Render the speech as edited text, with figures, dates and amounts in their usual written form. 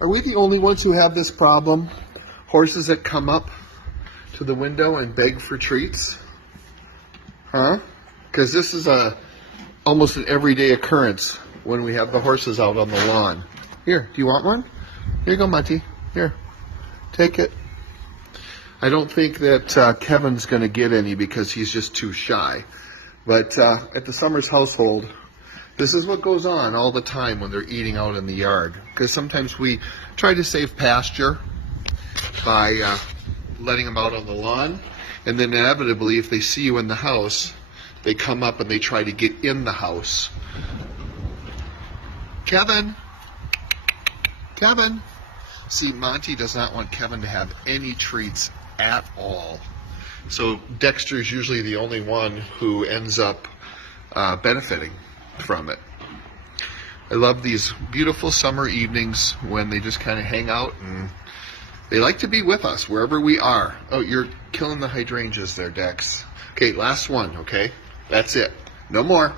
Are we the only ones who have this problem? Horses that come up to the window and beg for treats? Huh? Because this is almost an everyday occurrence when we have the horses out on the lawn. Here, do you want one? Here you go, Monty. Here, take it. I don't think that Kevin's going to get any because he's just too shy. But at the Sommers household, this is what goes on all the time when they're eating out in the yard. Because sometimes we try to save pasture by letting them out on the lawn. And then inevitably, if they see you in the house, they come up and they try to get in the house. Kevin! Kevin! See, Monty does not want Kevin to have any treats at all. So Dexter's usually the only one who ends up benefiting from it. I love these beautiful summer evenings when they just kind of hang out and they like to be with us wherever we are. Oh, you're killing the hydrangeas there, Dex. Okay, last one, okay? That's it. No more.